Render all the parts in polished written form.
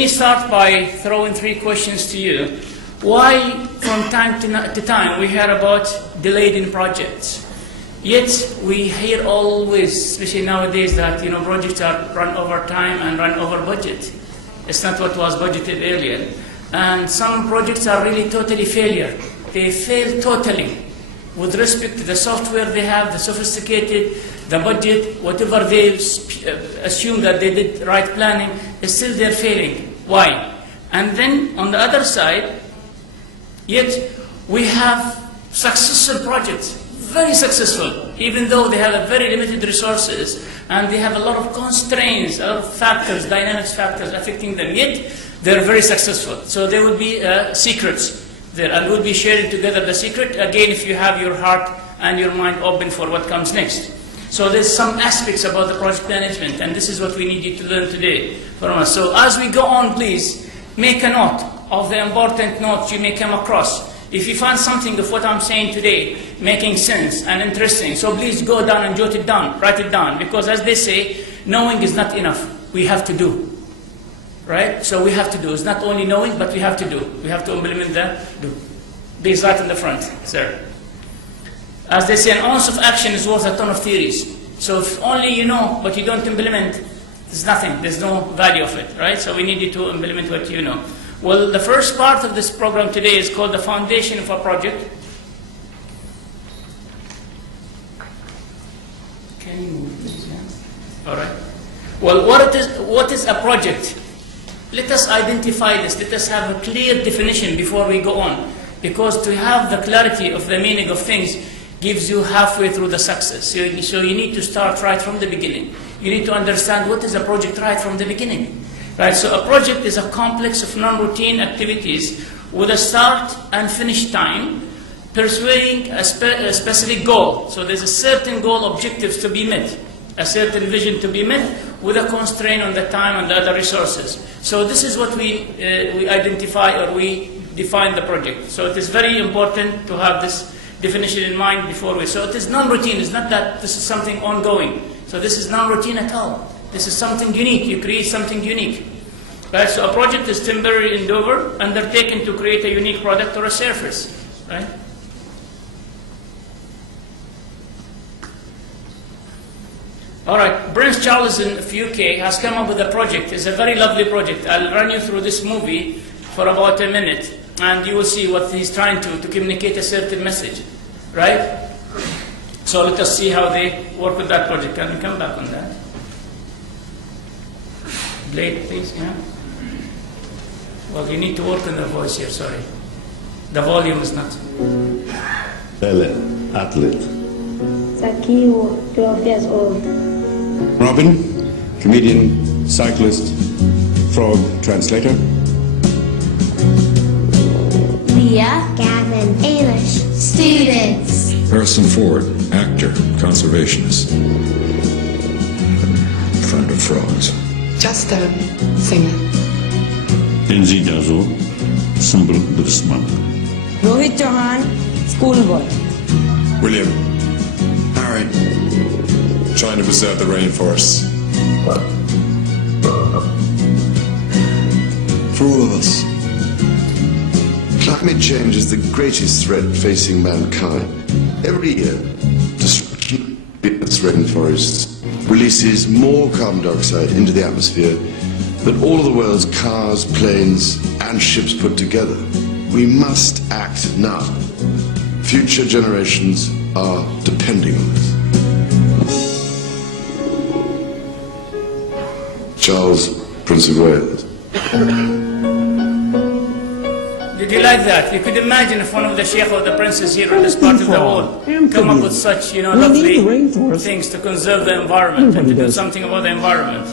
me start by throwing 3 questions to you. Why, from time to time, we hear about delayed in projects? Yet we hear always, especially nowadays, that projects are run over time and run over budget. It's not what was budgeted earlier. And some projects are really totally failure. They fail totally with respect to the software they have, the sophisticated, the budget, whatever they assume that they did right planning, is still they're failing. Why? And then on the other side, yet we have successful projects, very successful, even though they have a very limited resources and they have a lot of constraints, a lot of factors, dynamics factors affecting them, yet they're very successful. So there will be secrets there, and we'll be sharing together the secret, again, if you have your heart and your mind open for what comes next. So there's some aspects about the project management, and this is what we need you to learn today from us. So as we go on, please make a note of the important notes you may come across. If you find something of what I'm saying today making sense and interesting, so please go down and jot it down, write it down, because as they say, knowing is not enough. We have to do. Right? So we have to do. It's not only knowing, but we have to do. We have to implement the do. Please, right in the front, sir. As they say, an ounce of action is worth a ton of theories. So if only you know, but you don't implement, there's nothing. There's no value of it, right? So we need you to implement what you know. Well, the first part of this program today is called the foundation of a project. Can you move this? Yeah? All right. Well, what is a project? Let us identify this. Let us have a clear definition before we go on. Because to have the clarity of the meaning of things gives you halfway through the success. So you need to start right from the beginning. You need to understand what is a project right from the beginning. Right? So a project is a complex of non-routine activities with a start and finish time, pursuing a specific goal. So there's a certain goal, objectives to be met, a certain vision to be met, with a constraint on the time and the other resources. So this is what we identify, or we define the project. So it is very important to have this definition in mind before we. So it is non-routine. It's not that this is something ongoing. So this is non-routine at all. This is something unique. You create something unique. Right? So a project is temporary endeavor undertaken to create a unique product or a service. Right? All right, Prince Charles of UK has come up with a project. It's a very lovely project. I'll run you through this movie for about a minute, and you will see what he's trying to communicate a certain message, right? So let us see how they work with that project. Can we come back on that? Blade, please, yeah. Well, you need to work on the voice here, sorry. The volume is not. Pele, athlete. Sakiwo, 12 years old. Robin, comedian, cyclist, frog translator. Leah, Gavin, Ailish, students. Harrison Ford, actor, conservationist. Friend of frogs. Just a singer. Tenzi Dazo, symbol this month. Rohit Chauhan, schoolboy. William, Harry, trying to preserve the rainforests. For all of us, climate change is the greatest threat facing mankind. Every year, destruction of its rainforests releases more carbon dioxide into the atmosphere than all of the world's cars, planes, and ships put together. We must act now. Future generations are depending on us. Charles, Prince of Wales. Did you like that? You could imagine if one of the sheikh or the princes here in this part of the world come up with such, lovely things to conserve the environment and to do something about the environment.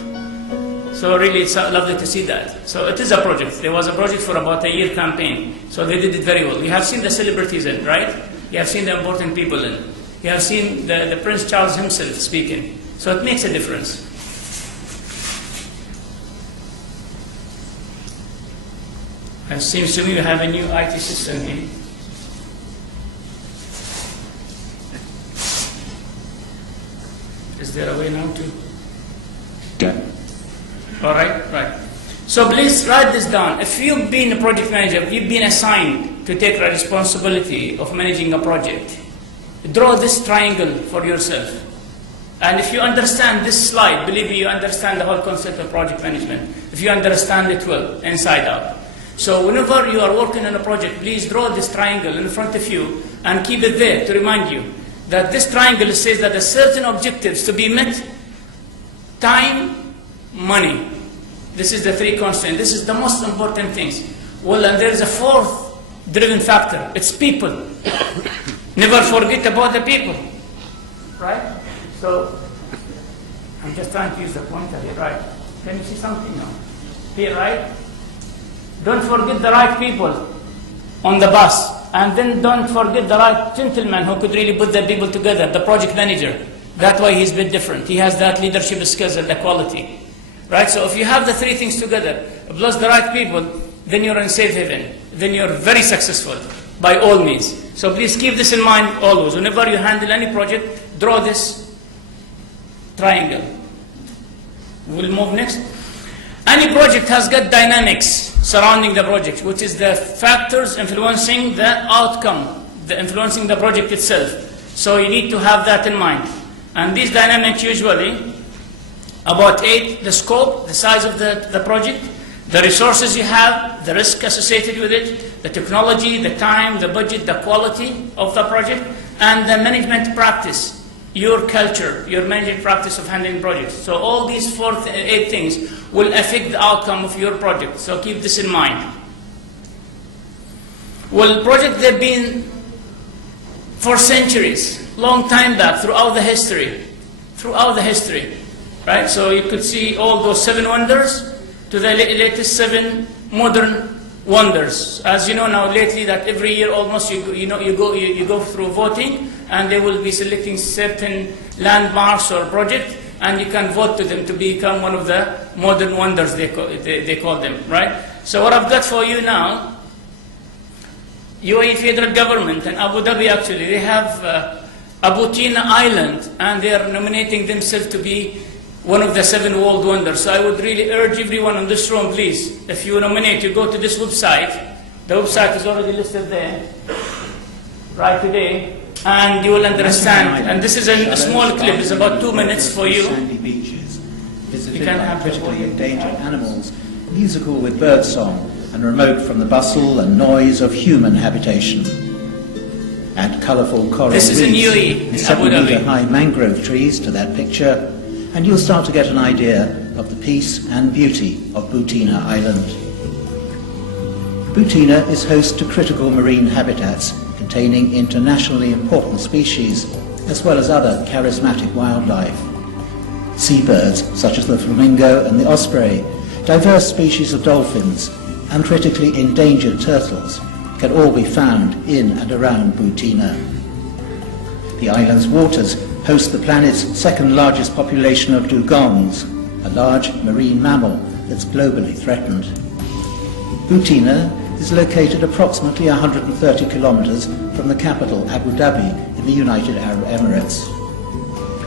So really, it's lovely to see that. So it is a project. There was a project for about a year campaign. So they did it very well. You have seen the celebrities in, right? You have seen the important people in. You have seen the Prince Charles himself speaking. So it makes a difference. It seems to me we have a new IT system here. Is there a way now to? Yeah. All right, right. So please write this down. If you've been a project manager, if you've been assigned to take the responsibility of managing a project, draw this triangle for yourself. And if you understand this slide, believe me, you understand the whole concept of project management. If you understand it well, inside out. So whenever you are working on a project, please draw this triangle in front of you and keep it there to remind you that this triangle says that there are certain objectives to be met: time, money. This is the three constants. This is the most important things. Well, and there is a fourth driven factor. It's people. Never forget about the people. Right? So, I'm just trying to use the pointer here, right? Can you see something now? Here, right? Don't forget the right people on the bus. And then don't forget the right gentleman who could really put the people together, the project manager. That's why he's a bit different. He has that leadership skills and the quality. Right? So if you have the three things together, plus the right people, then you're in safe haven. Then you're very successful, by all means. So please keep this in mind always. Whenever you handle any project, draw this triangle. We'll move next. Any project has got dynamics surrounding the project, which is the factors influencing the outcome, influencing the project itself. So you need to have that in mind. And these dynamics usually about 8: the scope, the size of the project, the resources you have, the risk associated with it, the technology, the time, the budget, the quality of the project, and the management practice. Your culture, your management practice of handling projects. So all these 8 things will affect the outcome of your project. So keep this in mind. Well, projects they've been for centuries, long time back, throughout the history, right? So you could see all those 7 wonders to the latest 7 modern wonders. As you know now, lately that every year almost you go through voting, and they will be selecting certain landmarks or projects, and you can vote to them to become one of the modern wonders, they call them, right? So what I've got for you now, UAE federal government and Abu Dhabi actually, they have Abu Tina Island, and they are nominating themselves to be one of the 7 world wonders. So I would really urge everyone in this room, please, if you nominate, you go to this website. The website is already listed there, right today. And you will understand. And this is a small clip. It's about 2 minutes for you. Sandy beaches, visited can by have critically endangered animals, musical with birdsong, and remote from the bustle and noise of human habitation. Add colourful coral This is in reefs UAE, and Abu Dhabi. 7-metre-high mangrove trees to that picture, and you'll start to get an idea of the peace and beauty of Boutina Island. Boutina is host to critical marine habitats containing internationally important species, as well as other charismatic wildlife. Seabirds, such as the flamingo and the osprey, diverse species of dolphins, and critically endangered turtles can all be found in and around Boutina. The island's waters host the planet's 2nd largest population of dugongs, a large marine mammal that's globally threatened. Boutina is located approximately 130 kilometers from the capital Abu Dhabi in the United Arab Emirates.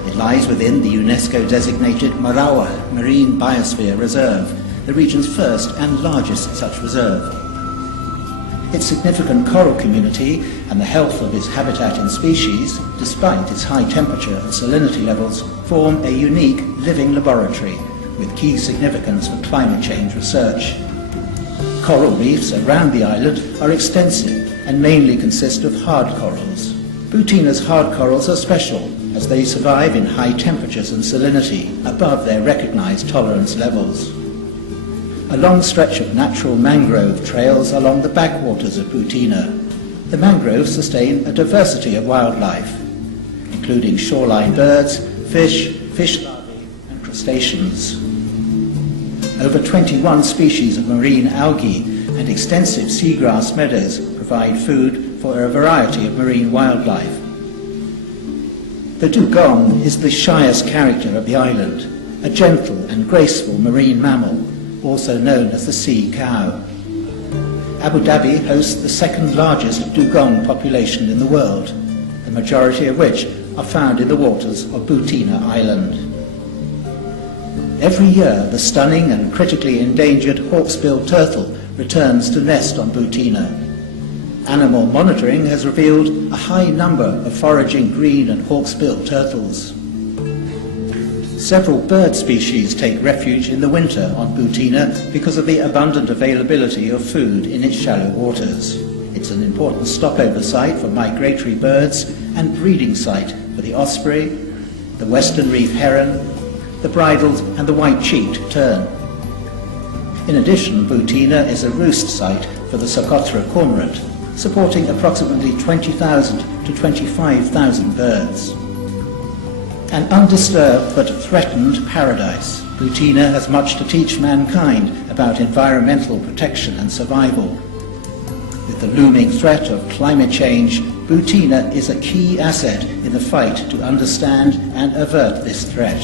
It lies within the UNESCO-designated Marawa Marine Biosphere Reserve, the region's first and largest such reserve. Its significant coral community and the health of its habitat and species, despite its high temperature and salinity levels, form a unique living laboratory with key significance for climate change research. Coral reefs around the island are extensive and mainly consist of hard corals. Boutina's hard corals are special as they survive in high temperatures and salinity above their recognized tolerance levels. A long stretch of natural mangrove trails along the backwaters of Boutina. The mangroves sustain a diversity of wildlife, including shoreline birds, fish larvae, and crustaceans. Over 21 species of marine algae and extensive seagrass meadows provide food for a variety of marine wildlife. The dugong is the shyest character of the island, a gentle and graceful marine mammal, also known as the sea cow. Abu Dhabi hosts the 2nd largest dugong population in the world, the majority of which are found in the waters of Boutina Island. Every year, the stunning and critically endangered hawksbill turtle returns to nest on Butina. Animal monitoring has revealed a high number of foraging green and hawksbill turtles. Several bird species take refuge in the winter on Butina because of the abundant availability of food in its shallow waters. It's an important stopover site for migratory birds and breeding site for the osprey, the western reef heron, the bridled and the white-cheeked tern. In addition, Butina is a roost site for the Socotra cormorant, supporting approximately 20,000 to 25,000 birds. An undisturbed but threatened paradise, Butina has much to teach mankind about environmental protection and survival. With the looming threat of climate change, Butina is a key asset in the fight to understand and avert this threat.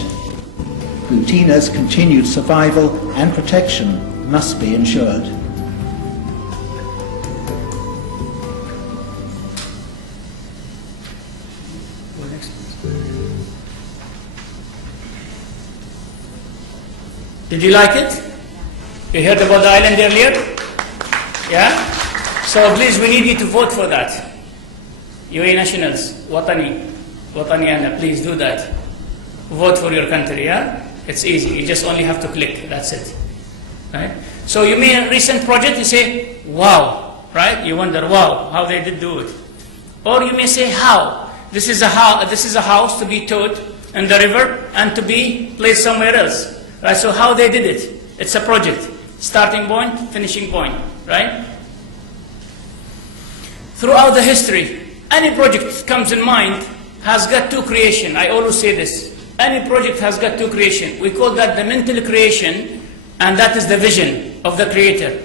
Butina's continued survival and protection must be ensured. Did you like it? You heard about the island earlier? Yeah? So please, we need you to vote for that. UAE nationals, Wataniana, please do that. Vote for your country, yeah? It's easy. You just only have to click. That's it. Right? So you may a recent project, you say, wow, right? You wonder, wow, how they did do it. Or you may say, how? This is a house to be towed in the river and to be placed somewhere else. Right, so how they did it? It's a project. Starting point, finishing point, right? Throughout the history, any project comes in mind has got two creation. I always say this. Any project has got two creation. We call that the mental creation, and that is the vision of the creator.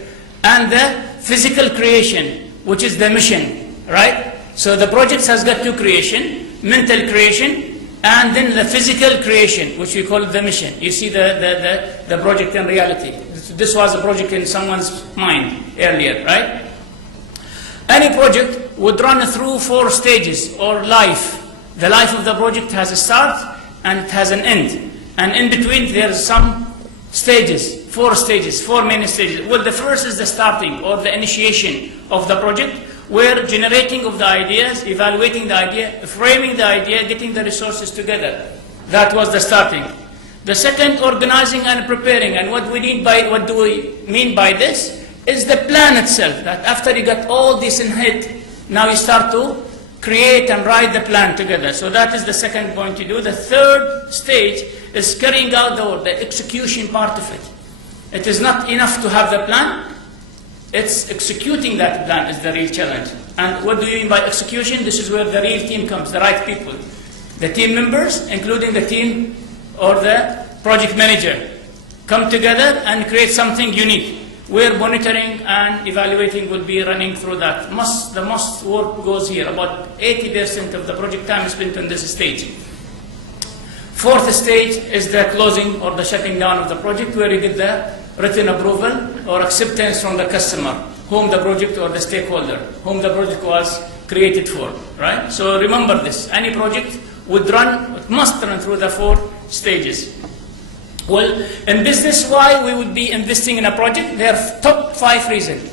And the physical creation, which is the mission, right? So the project has got two creation, mental creation, and then the physical creation, which we call the mission. You see the project in reality. This was a project in someone's mind earlier, right? Any project would run through 4 stages or life. The life of the project has a start and it has an end. And in between there are some stages, 4 main stages. Well, the first is the starting or the initiation of the project, where generating of the ideas, evaluating the idea, framing the idea, getting the resources together. That was the starting. The second, organizing and preparing. And what do we mean by this? Is the plan itself. That after you got all this in head, now you start to create and write the plan together. So that is the second point you do. The third stage is carrying out the execution part of it. It is not enough to have the plan. It's executing that plan is the real challenge. And what do you mean by execution? This is where the real team comes, the right people. The team members, including the team or the project manager, come together and create something unique, where monitoring and evaluating will be running through that. The most work goes here. About 80% of the project time is spent on this stage. Fourth stage is the closing or the shutting down of the project, where you get the written approval or acceptance from the customer, whom the project or the stakeholder, whom the project was created for, right? So remember this, any project must run through the 4 stages. Well, in business, why we would be investing in a project? There are top 5 reasons.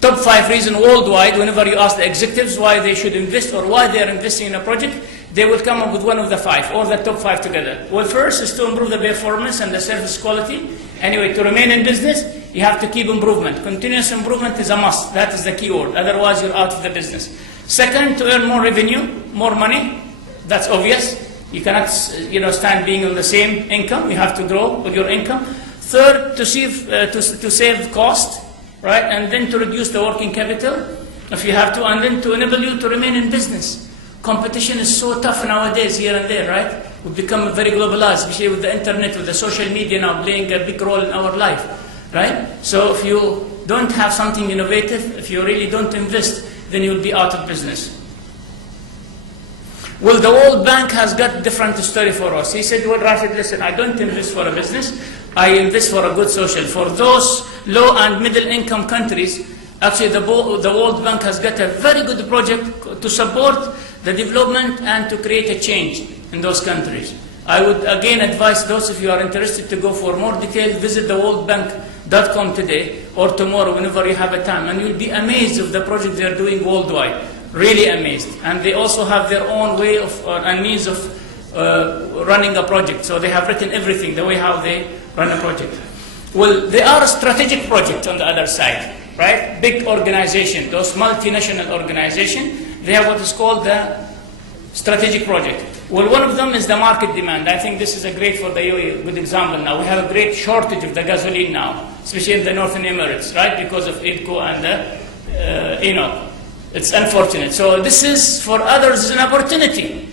Top 5 reasons worldwide. Whenever you ask the executives why they should invest or why they are investing in a project, they will come up with one of the 5 or the top 5 together. Well, first is to improve the performance and the service quality. Anyway, to remain in business, you have to keep improvement. Continuous improvement is a must. That is the key word. Otherwise, you're out of the business. Second, to earn more revenue, more money. That's obvious. You cannot, stand being on the same income. You have to grow with your income. Third, to save cost, right? And then to reduce the working capital, if you have to, and then to enable you to remain in business. Competition is so tough nowadays, here and there, right? We've become very globalized, especially with the internet, with the social media now playing a big role in our life, right? So if you don't have something innovative, if you really don't invest, then you'll be out of business. Well, the World Bank has got different story for us. He said, well, Rashid, listen, I don't invest for a business, I invest for a good social. For those low and middle income countries, actually the World Bank has got a very good project to support the development and to create a change in those countries. I would again advise those of you who are interested to go for more details, visit the worldbank.com today or tomorrow whenever you have a time, and you'll be amazed of the project they are doing worldwide. Really amazed. And they also have their own way of and means of running a project. So they have written everything, the way how they run a project. Well, they are a strategic project on the other side, right? Big organization, those multinational organizations, they have what is called the strategic project. Well, one of them is the market demand. I think this is a great for the UAE, good example now. We have a great shortage of the gasoline now, especially in the Northern Emirates, right? Because of IDCO and the ENOC. It's unfortunate. So this is, for others, is an opportunity.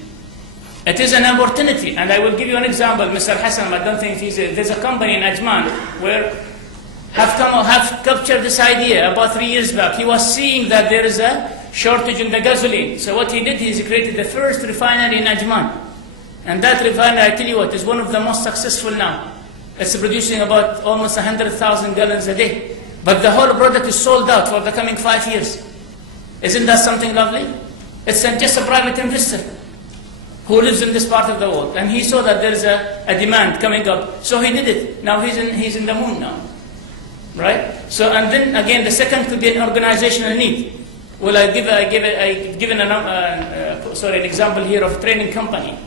It is an opportunity. And I will give you an example. Mr. Hassan, I don't think there's a company in Ajman where have captured this idea about 3 years back. He was seeing that there is a shortage in the gasoline. So what he did is he created the first refinery in Ajman. And that refinery, I tell you what, is one of the most successful now. It's producing about almost 100,000 gallons a day. But the whole product is sold out for the coming 5 years. Isn't that something lovely? It's just a private investor who lives in this part of the world. And he saw that there's a demand coming up. So he did it. Now he's in the moon now. Right? So, and then again, the second could be an organizational need. Well, I given an example here of a training company.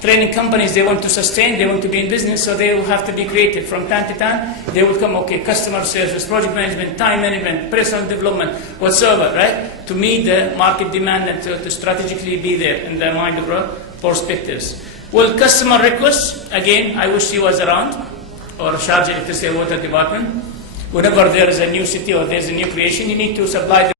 Training companies, they want to sustain, they want to be in business, so they will have to be creative. From time to time, they will come, okay, customer service, project management, time management, personal development, whatsoever, right? To meet the market demand and to strategically be there in the mind of our perspectives. Well, customer requests, again, I wish he was around, or Sharjah Electricity and Water Department. Whenever there is a new city or there is a new creation, you need to supply the